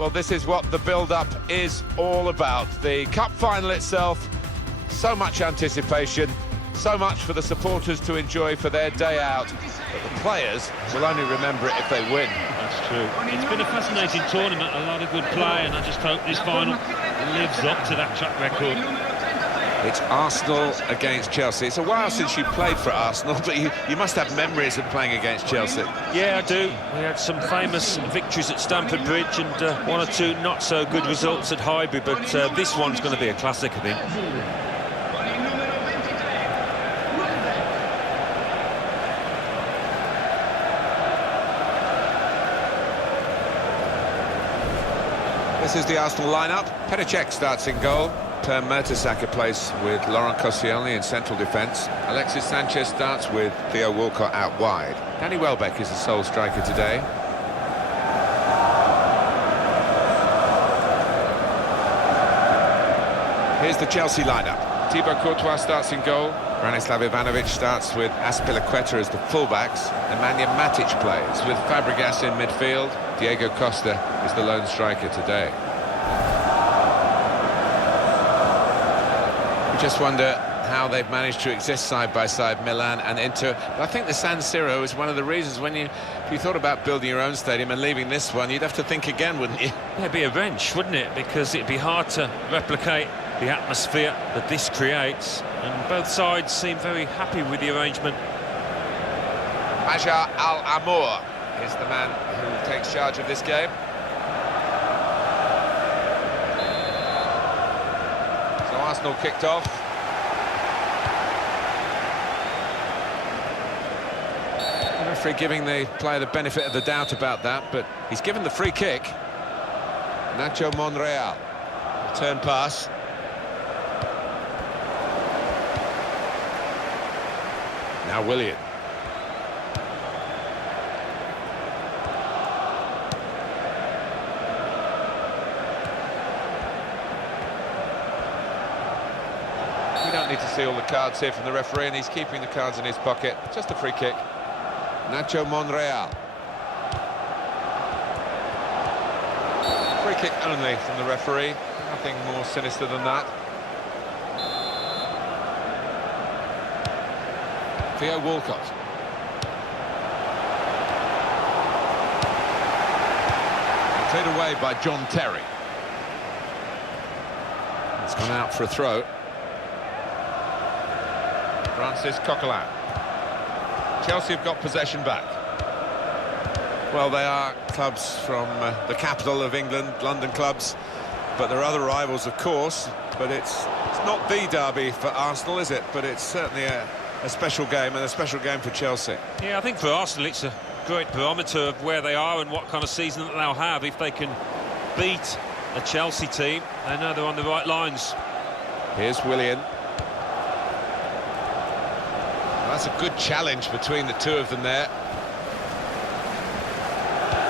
Well, this is what the build-up is all about. The cup final itself, so much anticipation, so much for the supporters to enjoy for their day out. But the players will only remember it if they win. That's true. It's been a fascinating tournament, a lot of good play, and I just hope this final lives up to that track record. It's Arsenal against Chelsea. It's a while since you played for Arsenal, but you must have memories of playing against Chelsea. Yeah, I do. We had some famous victories at Stamford Bridge and one or two not so good results at Highbury, but this one's going to be a classic, I think. This is the Arsenal lineup. Petr Cech starts in goal. Per Mertesacker plays with Laurent Koscielny in central defence. Alexis Sanchez starts with Theo Walcott out wide. Danny Welbeck is the sole striker today. Here's the Chelsea lineup. Thibaut Courtois starts in goal. Branislav Ivanovic starts with Azpilicueta as the fullbacks. Nemanja Matic plays with Fabregas in midfield. Diego Costa is the lone striker today. Just wonder how they've managed to exist side by side, Milan and Inter. But I think the San Siro is one of the reasons if you thought about building your own stadium and leaving this one, you'd have to think again, wouldn't you? Yeah, it'd be a wrench, wouldn't it? Because it'd be hard to replicate the atmosphere that this creates. And both sides seem very happy with the arrangement. Maja Al-Amour is the man who takes charge of this game. Arsenal kicked off. The referee giving the player the benefit of the doubt about that, but he's given the free kick. Nacho Monreal. Turn pass. Now Willian. We don't need to see all the cards here from the referee, and he's keeping the cards in his pocket. Just a free kick. Nacho Monreal. Free kick only from the referee. Nothing more sinister than that. Theo Walcott. Cleared away by John Terry. It's gone out for a throw. Francis Coquelin. Chelsea have got possession back. Well, they are clubs from the capital of England, London clubs, but there are other rivals, of course. But it's not the derby for Arsenal, is it? But it's certainly a special game, and a special game for Chelsea. Yeah, I think for Arsenal it's a great barometer of where they are and what kind of season that they'll have. If they can beat a Chelsea team, they know they're on the right lines. Here's Willian. That's a good challenge between the two of them there.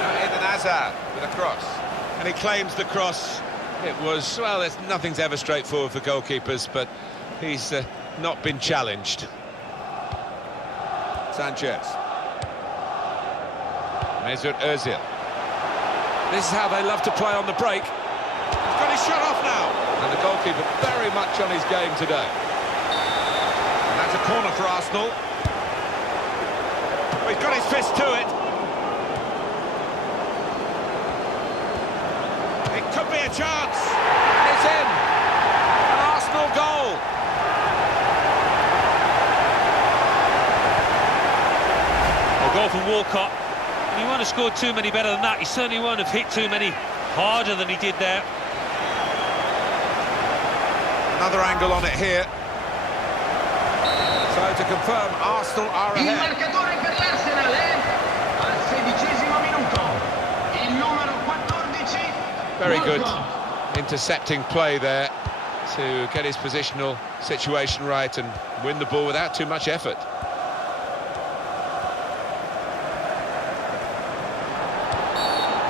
Now Eden Hazard with a cross. And he claims the cross. It was, well, nothing's ever straightforward for goalkeepers, but he's not been challenged. Sanchez. Mesut Ozil. This is how they love to play on the break. He's got his shot off now. And the goalkeeper very much on his game today. That's a corner for Arsenal. He's got his fist to it. It could be a chance. It's in. An Arsenal goal. A goal from Walcott. He won't have scored too many better than that. He certainly won't have hit too many harder than he did there. Another angle on it here. So to confirm, Arsenal are ahead. Il marcatore per l'Arsenal al 16° minuto. Il numero 14. Very good intercepting play there to get his positional situation right and win the ball without too much effort.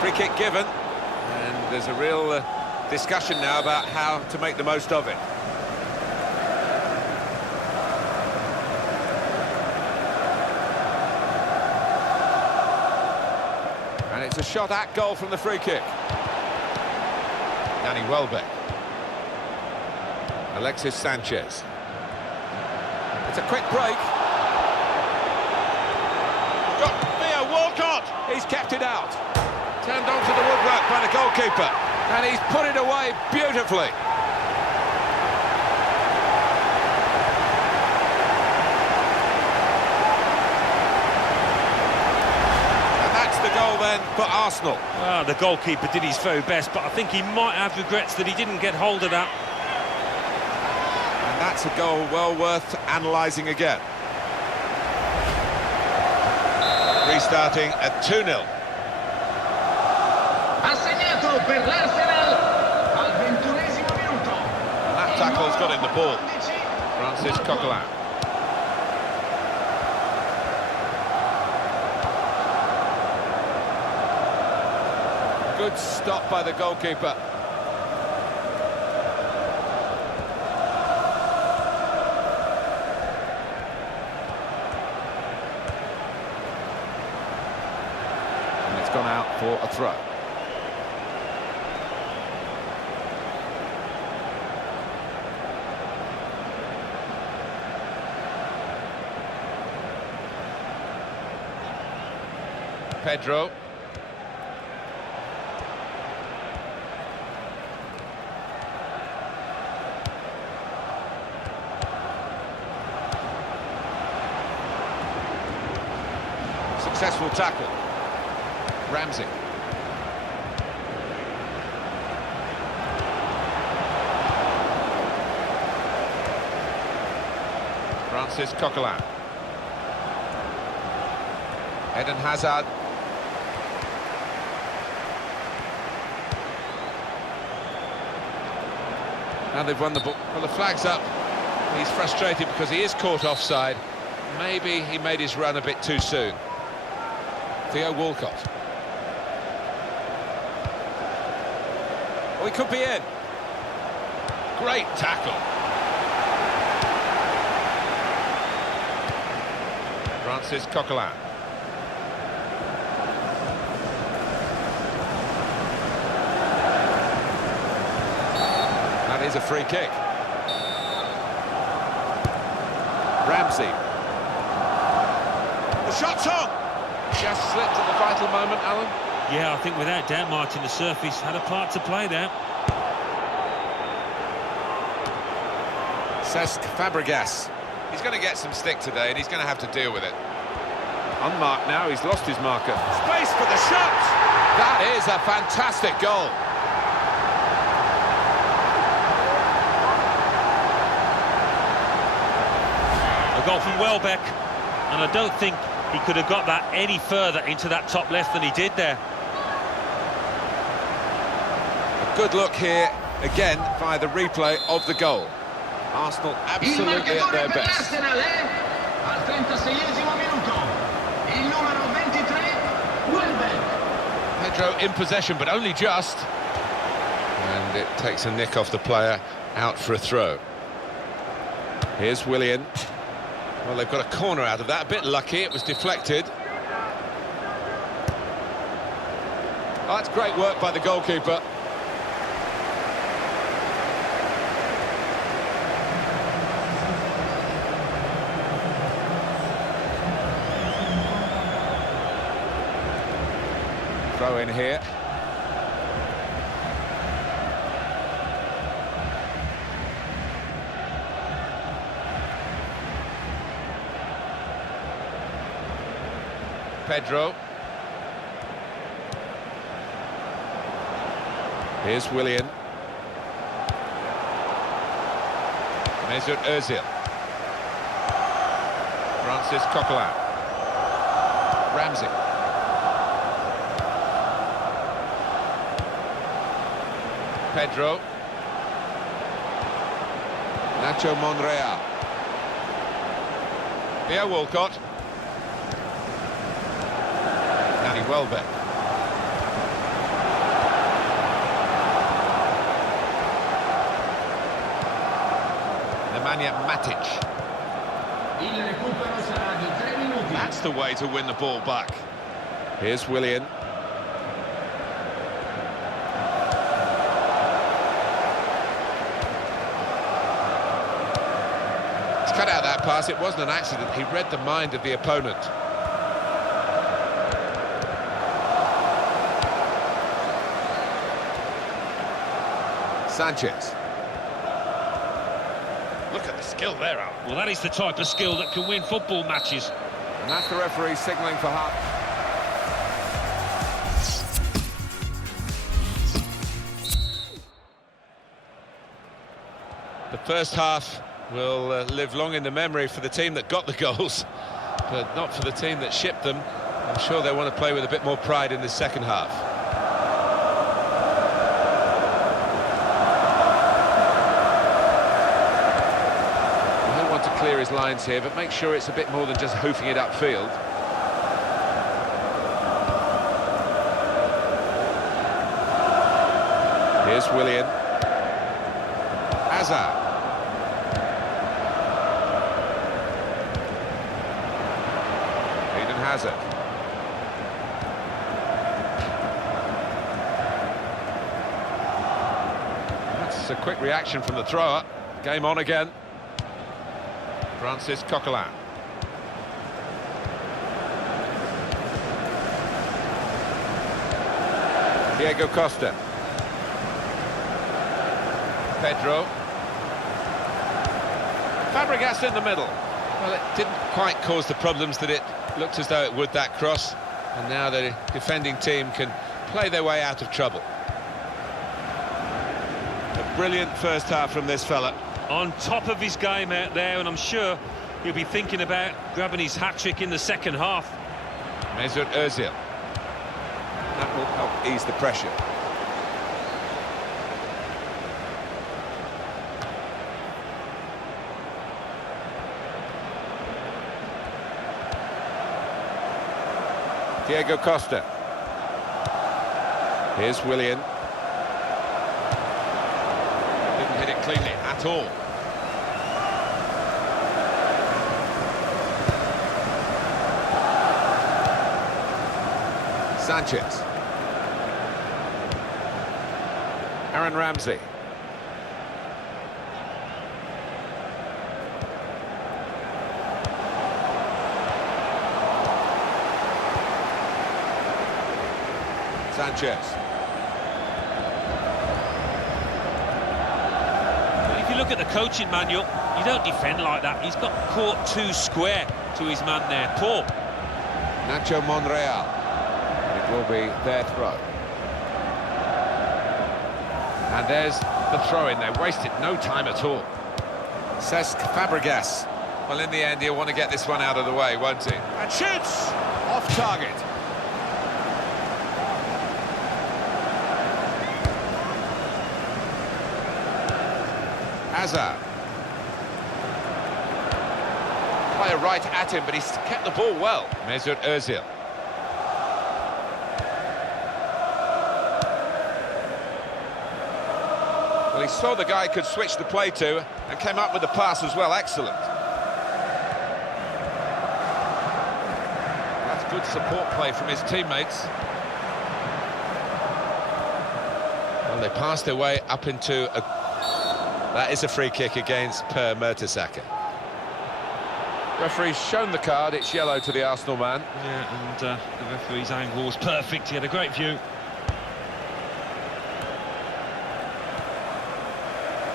Free kick given, and there's a real discussion now about how to make the most of it. And it's a shot at goal from the free kick. Danny Welbeck. Alexis Sanchez. It's a quick break. Got Theo Walcott. He's kept it out. Turned onto the woodwork by the goalkeeper. And he's put it away beautifully. And that's the goal then for Arsenal. Well, the goalkeeper did his very best, but I think he might have regrets that he didn't get hold of that. And that's a goal well worth analysing again. Restarting at 2-0. Ha segnato per l'Arsenal al 21esimo minuto. That tackle's got in the ball. Francis Coquelin. Good stop by the goalkeeper. And it's gone out for a throw. Pedro. Successful tackle. Ramsey. Francis Coquelin. Eden Hazard. Now they've won the ball. Well, the flag's up. He's frustrated because he is caught offside. Maybe he made his run a bit too soon. Theo Walcott. Oh, he could be in. Great tackle. Francis Coquelin. That is a free kick. Ramsey. The shot's on! Just slipped at the vital moment, Alan. Yeah, I think without doubt, Martin, the surface had a part to play there. Cesc Fabregas. He's going to get some stick today and he's going to have to deal with it. Unmarked now, he's lost his marker. Space for the shot! That is a fantastic goal. A goal from Welbeck, and I don't think he could have got that any further into that top left than he did there. A good look here, again, via the replay of the goal. Arsenal absolutely at their best. Al 36esimo minuto. Il numero 23, Welbeck. Pedro in possession, but only just. And it takes a nick off the player, out for a throw. Here's Willian. Well, they've got a corner out of that. A bit lucky, it was deflected. Oh, that's great work by the goalkeeper. Throw in here. Pedro. Here's Willian. Mesut Özil. Francis Coquelin. Ramsey. Pedro. Nacho Monreal. Theo Walcott. Danny Welbeck. Nemanja Matic. Il recupero sarà di 3 minuti. That's the way to win the ball back. Here's Willian. pass, it wasn't an accident. He read the mind of the opponent. Sanchez. Look at the skill there, Al. Well, that is the type of skill that can win football matches. And that's the referee signalling for half. The first half will live long in the memory for the team that got the goals, but not for the team that shipped them. I'm sure they want to play with a bit more pride in the second half. He'll want to clear his lines here, but make sure it's a bit more than just hoofing it upfield. Here's Willian. Hazard. Hazard. That's a quick reaction from the thrower. Game on again. Francis Coquelin. Diego Costa. Pedro. Fabregas in the middle. Well, it didn't quite cause the problems that it looked as though it would, that cross, and now the defending team can play their way out of trouble. A brilliant first half from this fella. On top of his game out there, and I'm sure he'll be thinking about grabbing his hat-trick in the second half. Mesut Ozil. That will help ease the pressure. Diego Costa. Here's Willian. Didn't hit it cleanly at all. Sanchez. Aaron Ramsey. Sanchez. If you look at the coaching manual, you don't defend like that. He's got caught too square to his man there. Poor. Nacho Monreal. It will be their throw. And there's the throw-in. They wasted no time at all. Cesc Fabregas. Well, in the end, he'll want to get this one out of the way, won't he? And shoots! Off target. Hazard. Player right at him, but he's kept the ball well. Mesut Ozil. Well, he saw the guy could switch the play to and came up with the pass as well. Excellent. That's good support play from his teammates. Well, they passed their way up into a... That is a free kick against Per Mertesacker. Referee's shown the card, it's yellow to the Arsenal man. Yeah, and the referee's angle was perfect. He had a great view.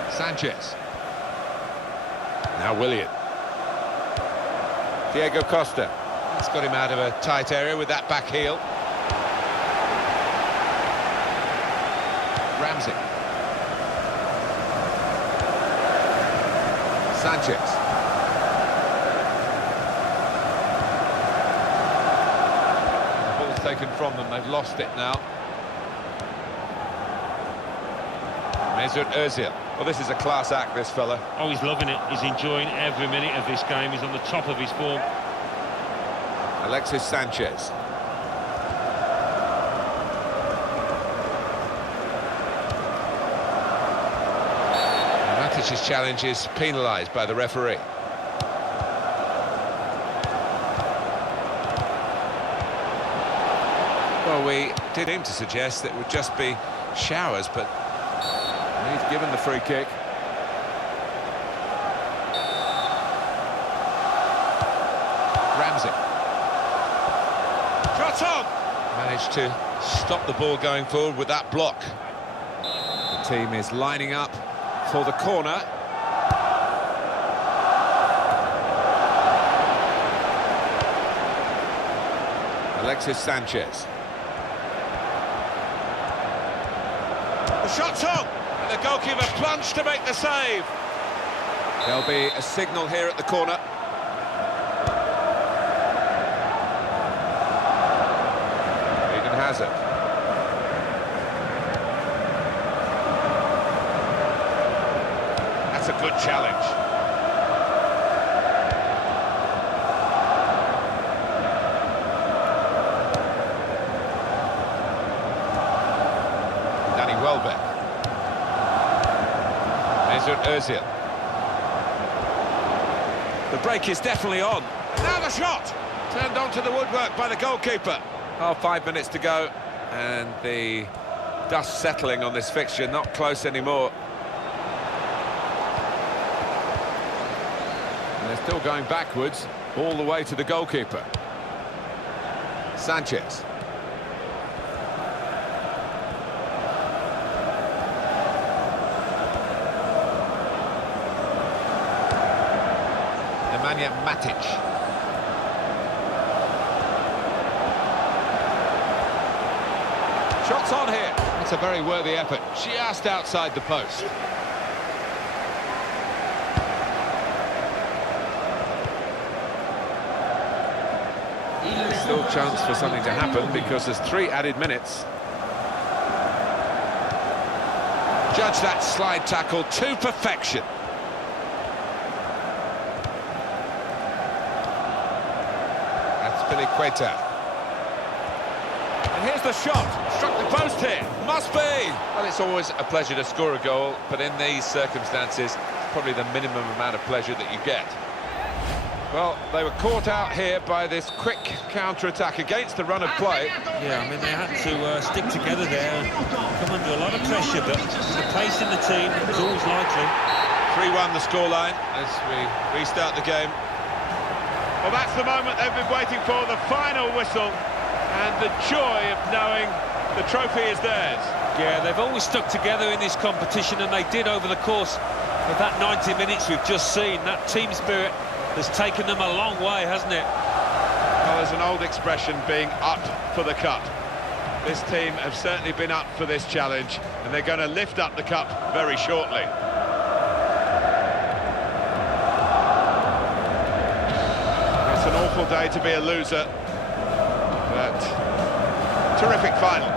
Sanchez. Now Willian. Diego Costa. That's got him out of a tight area with that back heel. Ramsey. Sanchez. The ball's taken from them, they've lost it now. Mesut Ozil. Well, this is a class act, this fella. Oh, he's loving it. He's enjoying every minute of this game. He's on the top of his form. Alexis Sanchez. Matic's challenge is penalised by the referee. Well, we did aim to suggest that it would just be showers, but he's given the free kick. to stop the ball going forward with that block. The team is lining up for the corner. Alexis Sanchez. The shot's on, and the goalkeeper plunged to make the save. There'll be a signal here at the corner. Eden Hazard. That's a good challenge. Welbeck. Mesut Özil. The break is definitely on. Now the shot! Turned onto the woodwork by the goalkeeper. Oh, 5 minutes to go, and the dust settling on this fixture, not close anymore. And they're still going backwards, all the way to the goalkeeper. Sanchez. Nemanja Matic. Shots on here. That's a very worthy effort. Just outside the post. There's still a chance for something to happen because there's 3 added minutes. Judge that slide tackle to perfection. Queta. And here's the shot. Struck the post here. Must be. Well, it's always a pleasure to score a goal, but in these circumstances, it's probably the minimum amount of pleasure that you get. Well, they were caught out here by this quick counter-attack against the run of play. Yeah, I mean, they had to stick together there and come under a lot of pressure, but the pace in the team was always likely. 3-1 the scoreline as we restart the game. Well, that's the moment they've been waiting for, the final whistle, and the joy of knowing the trophy is theirs. Yeah, they've always stuck together in this competition, and they did over the course of that 90 minutes we've just seen. That team spirit has taken them a long way, hasn't it? Well, there's an old expression, being up for the cup. This team have certainly been up for this challenge, and they're going to lift up the cup very shortly. It's an awful day to be a loser, but terrific final.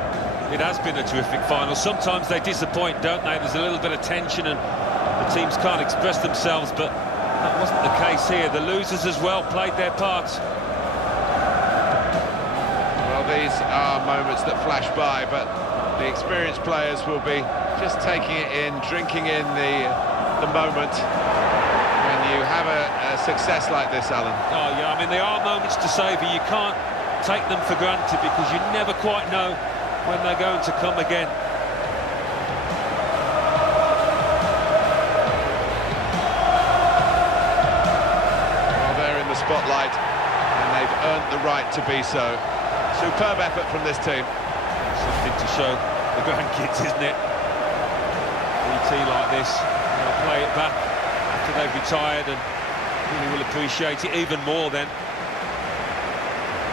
It has been a terrific final. Sometimes they disappoint, don't they? There's a little bit of tension and the teams can't express themselves, but that wasn't the case here. The losers as well played their parts. Well, these are moments that flash by, but the experienced players will be just taking it in, drinking in the moment. When you have a success like this, Alan. Oh, yeah, I mean, they are moments to savour. You can't take them for granted because you never quite know when they're going to come again. Well, they're in the spotlight, and they've earned the right to be so. Superb effort from this team. Something to show the grandkids, isn't it? BT like this, they'll play it back after they've retired and really will appreciate it even more then.